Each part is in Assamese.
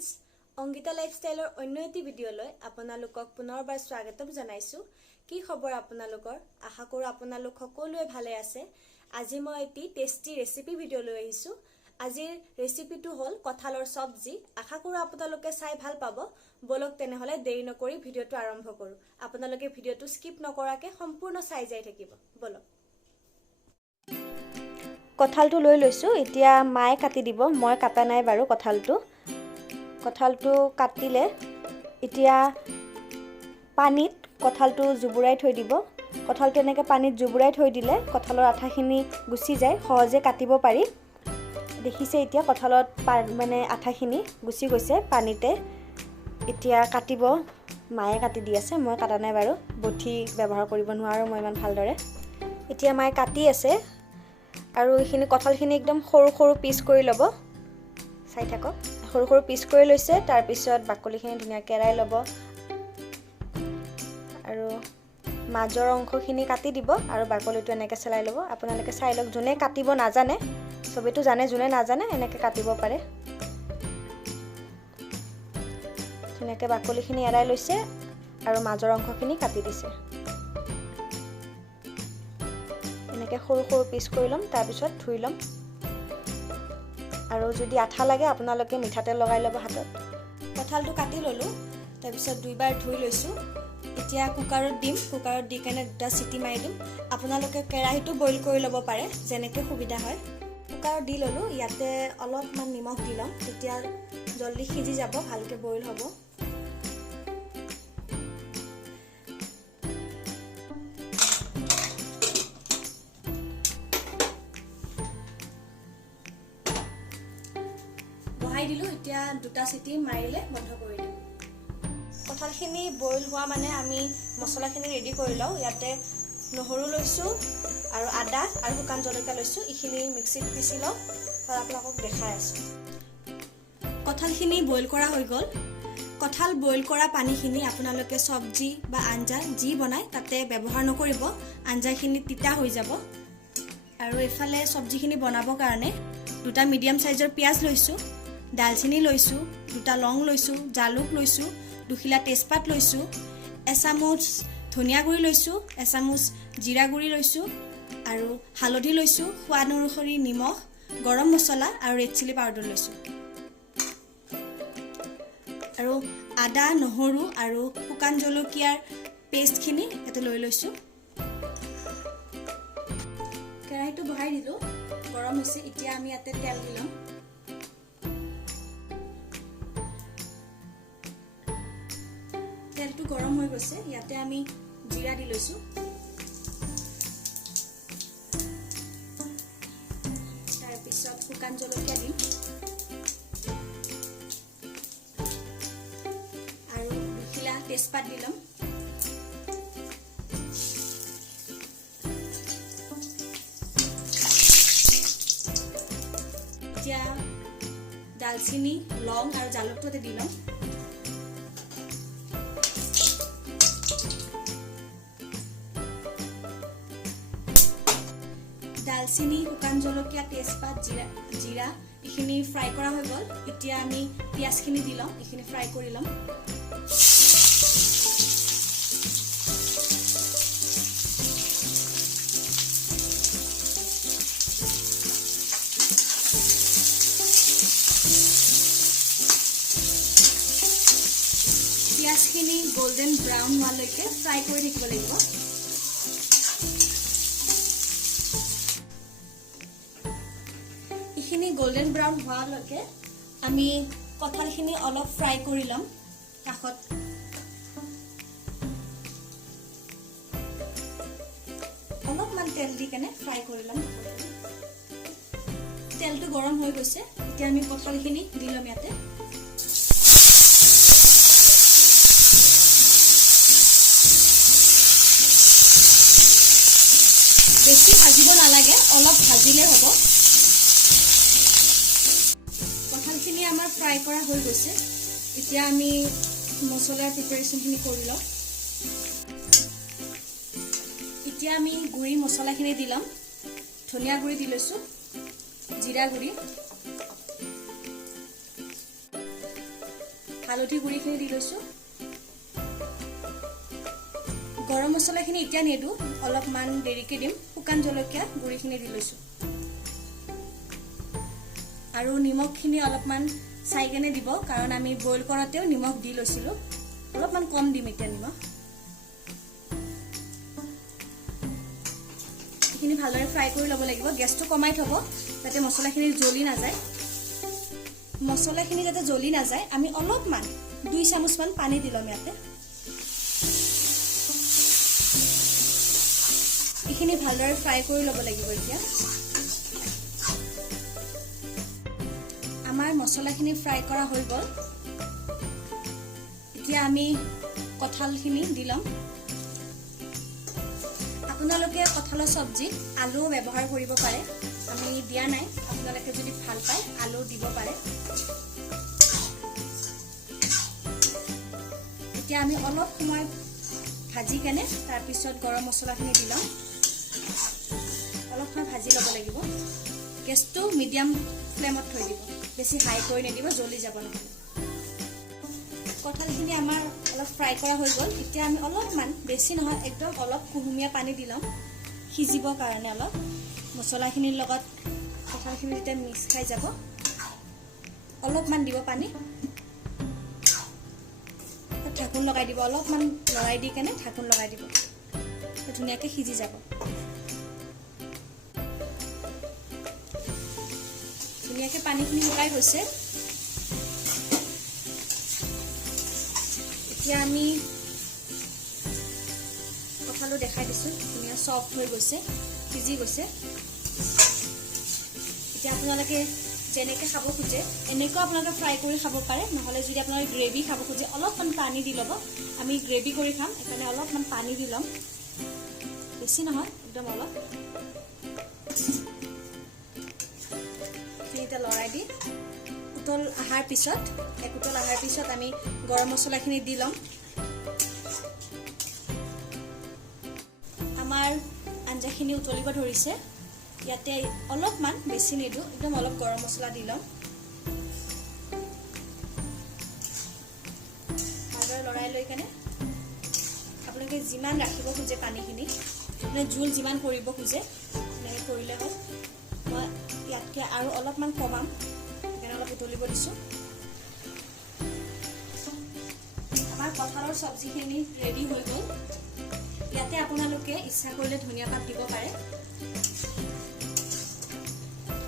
फ्रेंड्स अंगिता लाइफस्टाइलर अन्य एटी भिडिओলৈ আপোনালোকক পুনৰবাৰ স্বাগতম জনাইছো কি খবৰ আপোনালোকৰ আশা কৰো আপোনালোক সকলোৱে ভালে আছে আজি মই এটি টেস্টি ৰেচিপি ভিডিও লৈ আহিছো আজিৰ ৰেচিপিটো হল কঁঠালৰ সবজি আশা কৰো আপোনালোকে চাই ভাল পাব বলক তেনেহলে দেৰি নকৰি ভিডিওটো আৰম্ভ কৰো আপোনালোকে ভিডিওটো স্কিপ নকৰাকে সম্পূৰ্ণ চাই যাই থাকিব বলক কঁঠালটো লৈ লৈছো এতিয়া মায়ে কাটি দিব মই কাটা নাই বাৰু কঁঠালটো কাটিলে এতিয়া পানীত কঁঠালটো জুবুৰাই থৈ দিব কঁঠালটো এনেকৈ পানীত জুবুৰাই থৈ দিলে কঁঠালৰ আঠাখিনি গুছি যায় সহজে কাটিব পাৰি দেখিছে এতিয়া কঁঠালত মানে আঠাখিনি গুছি গৈছে পানীতে এতিয়া কাটিব মায়ে কাটি দি আছে মই কাটা নাই বাৰু বঠি ব্যৱহাৰ কৰিব নোৱাৰো মই ইমান ভালদৰে এতিয়া মায়ে কাটি আছে আৰু এইখিনি কঁঠালখিনি একদম সৰু সৰু পিচ কৰি ল'ব চাই থাকক সৰু সৰু পিচ কৰি লৈছে তাৰ পিছত বাকলিখিনি ধুনীয়াকৈ এৰাই ল'ব আৰু মাজৰ অংশখিনি কাটি দিব আৰু বাকলিটো এনেকৈ চেলাই ল'ব আপোনালোকে চাই লওক যোনে কাটিব নাজানে সবেতো জানে যোনে নাজানে এনেকৈ কাটিব পাৰে ধুনীয়াকৈ বাকলিখিনি এৰাই লৈছে আৰু মাজৰ অংশখিনি কাটি দিছে এনেকৈ সৰু সৰু পিচ কৰি ল'ম তাৰ পিছত ধুই ল'ম আৰু যদি আঠা লাগে আপোনালোকে মিঠাতেল লগাই ল'ব হাতত কঁঠালটো কাটি ললো তাৰ পিছত দুইবাৰ ধুই লৈছো এতিয়া কুকাৰত দিম কুকাৰত দি কেনে দুটা সিটি মাৰি দিম আপোনালোকে কেৰাহীটো বইল কৰি ল'ব পাৰে যেনেকৈ সুবিধা হয় কুকাৰত দি ললো ইয়াতে অলপমান নিমখ দি লম তেতিয়া জলদি সিজি যাব ভালকৈ বইল হ'ব বহাই দিলো এতিয়া দুটা সিটি মাৰিলে বন্ধ কৰি দিম কঁঠালখিনি বইল হোৱা মানে আমি মছলাখিনি ৰেডি কৰি লওঁ ইয়াতে নহৰু লৈছো আৰু আদা আৰু শুকান জলকীয়া লৈছো এইখিনি মিক্সিত পিচি লওঁ আৰু আপোনালোকক দেখাই আছো কঁঠালখিনি বইল কৰা হৈ গ'ল কঁঠাল বইল কৰা পানীখিনি আপোনালোকে সবজি বা আঞ্জা যি বনায় তাতে ব্যৱহাৰ নকৰিব আঞ্জাখিনি তিতা হৈ যাব আৰু এফালে সবজিখিনি বনাবৰ কাৰণে দুটা মিডিয়াম সাইজৰ পিয়াজ লৈছো দালচিনি লৈছো দুটা লং লৈছো জালুক লৈছো দুখিলা তেজপাত লৈছো এচামুচ ধনিয়া গুৰি লৈছো এচামুচ জিৰা গুৰি লৈছো আৰু হালধি লৈছো সোৱাদ অনুসৰি নিমখ গৰম মছলা আৰু ৰেড চিলি পাউডাৰ লৈছো আৰু আদা নহৰু আৰু শুকান জলকীয়াৰ পেষ্টখিনি এতে লৈ লৈছো কেৰাহীটো বহাই দিলো গৰম হৈছে এতিয়া আমি ইয়াতে তেল দিলাম তেলটো গৰম হৈ গৈছে ইয়াতে আমি জিৰা দি লৈছো তাৰ পিছত শুকান জলকীয়া দিম আৰু দুখিলা তেজপাত দিলাম এতিয়া দালচিনি লং আৰু জালুকটো দিলাম দালচিনি শুকান জলকীয়া তেজপাত জিৰা এইখিনি ফ্ৰাই কৰা হৈ গ'ল এতিয়া আমি পিয়াজখিনি দি লম এইখিনি ফ্ৰাই কৰি লম পিয়াজখিনি গোল্ডেন ব্ৰাউন হোৱালৈকে ফ্ৰাই কৰি থাকিব লাগিব এইখিনি গোল্ডেন ব্ৰাউন হোৱালৈকে আমি কঁঠালখিনি অলপ ফ্ৰাই কৰি ল'ম কাষত অলপমান তেল দি কেনে ফ্ৰাই কৰি ল'ম তেলটো গৰম হৈ গৈছে এতিয়া আমি কঁঠালখিনি দি ল'ম ইয়াতে বেছি ভাজিব নালাগে অলপ ভাজিলে হ'ব কঁঠালখিনি আমাৰ ফ্ৰাই কৰা হৈ গৈছে এতিয়া আমি মছলাৰ প্ৰিপাৰেশ্যনখিনি কৰি লওঁ এতিয়া আমি গুড়ি মছলাখিনি দি ল'ম ধনিয়া গুড়ি দি লৈছো জিৰা গুড়ি হালধি গুড়িখিনি দি লৈছোঁ। গৰম মছলাখিনি এতিয়া নিদিওঁ, অলপমান দেৰিকৈ দিম। শুকান জলকীয়া গুড়িখিনি দি লৈছোঁ আৰু নিমখখিনি অলপমান চাই কেনে দিব, কাৰণ আমি বইল কৰাতেও নিমখ দি লৈছিলোঁ। অলপমান কম দিম এতিয়া নিমখ। এইখিনি ভালদৰে ফ্ৰাই কৰি ল'ব লাগিব। গেছটো কমাই থ'ব যাতে মছলাখিনি জ্বলি নাযায়। মছলাখিনি যাতে জ্বলি নাযায় আমি অলপমান 2 চামুচমান পানী দি ল'ম ইয়াতে। এইখিনি ভালদৰে ফ্ৰাই কৰি ল'ব লাগিব। এতিয়া আমাৰ মছলাখিনি ফ্ৰাই কৰা হৈ গ'ল। এতিয়া আমি কঁঠালখিনি দি ল'ম। আপোনালোকে কঁঠালৰ চব্জিত আলু ব্যৱহাৰ কৰিব পাৰে, আমি দিয়া নাই। আপোনালোকে যদি ভাল পায় আলু দিব পাৰে। এতিয়া আমি অলপ সময় ভাজি কেনে তাৰপিছত গৰম মছলাখিনি দি ল'ম। অলপ সময় ভাজি ল'ব লাগিব। গেছটো মিডিয়াম ফ্লেমত থৈ দিব, বেছি হাই কৰি নিদিব, জ্বলি যাব নহ'লে। কঁঠালখিনি আমাৰ অলপ ফ্ৰাই কৰা হৈ গ'ল। এতিয়া আমি অলপমান, বেছি নহয়, একদম অলপ কুহুমীয়া পানী দি ল'ম সিজিবৰ কাৰণে। অলপ মছলাখিনিৰ লগত কঁঠালখিনি যেতিয়া মিক্স খাই যাব অলপমান দিব পানী। ঢাকোন লগাই দিব, অলপমান লৰাই দি কেনে ঢাকোন লগাই দিব, ধুনীয়াকৈ সিজি যাব। ধুনীয়াকৈ পানীখিনি শুকাই গৈছে। এতিয়া আমি কঁঠালো দেখাই দিছোঁ, ধুনীয়া চফ্ট হৈ গৈছে, সিজি গৈছে। এতিয়া আপোনালোকে যেনেকৈ খাব খোজে এনেকুৱাও আপোনালোকে ফ্ৰাই কৰি খাব পাৰে, নহ'লে যদি আপোনালোকে গ্ৰেভি খাব খোজে অলপমান পানী দি ল'ব। আমি গ্ৰেভি কৰি খাম, সেইকাৰণে অলপমান পানী দি ল'ম, বেছি নহয়, একদম অলপ। এতিয়া লৰাই দি উতল অহাৰ পিছত, এক উতল অহাৰ পিছত আমি গৰম মছলাখিনি দি ল'ম। আমাৰ আঞ্জাখিনি উতলিব ধৰিছে। ইয়াতে অলপমান, বেছি নিদিওঁ, একদম অলপ গৰম মছলা দি ল'ম। ভালদৰে লৰাই লৈ কেনে আপোনালোকে যিমান ৰাখিব খোজে পানীখিনি, মানে জোল যিমান কৰিব খোজে এনেকৈ কৰিলে হ'ল। মই ইয়াতকৈ আৰু অলপমান কমাম, সেইকাৰণে অলপ উতলিব দিছোঁ। আমাৰ কঁঠালৰ চব্জিখিনি ৰেডি হৈ গ'ল। ইয়াতে আপোনালোকে ইচ্ছা কৰিলে ধনিয়া পাত দিব পাৰে।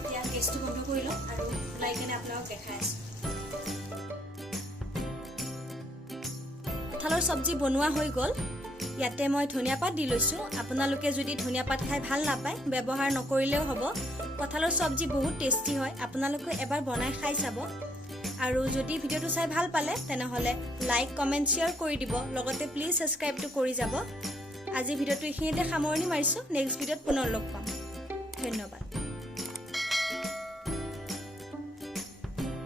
এতিয়া গেছটো বন্ধ কৰি লওঁ আৰু ওলাই কেনে আপোনালোকক দেখাই আছোঁ। কঁঠালৰ চব্জি বনোৱা হৈ গ'ল। ইয়াতে মই ধনিয়া পাত দি লৈছোঁ। আপোনালোকে যদি ধনিয়া পাত খাই ভাল নাপায় ব্যৱহাৰ নকৰিলেও হ'ব। কঁঠালৰ চব্জি বহুত টেষ্টি হয়, আপোনালোকে এবাৰ বনাই খাই চাব। আৰু যদি ভিডিঅ'টো চাই ভাল পালে তেনেহ'লে লাইক, কমেণ্ট, শ্বেয়াৰ কৰি দিব। লগতে প্লিজ ছাবস্ক্ৰাইবটো কৰি যাব। আজি ভিডিঅ'টো এইখিনিতে সামৰণি মাৰিছোঁ। নেক্সট ভিডিঅ'ত পুনৰ লগ পাম। ধন্যবাদ।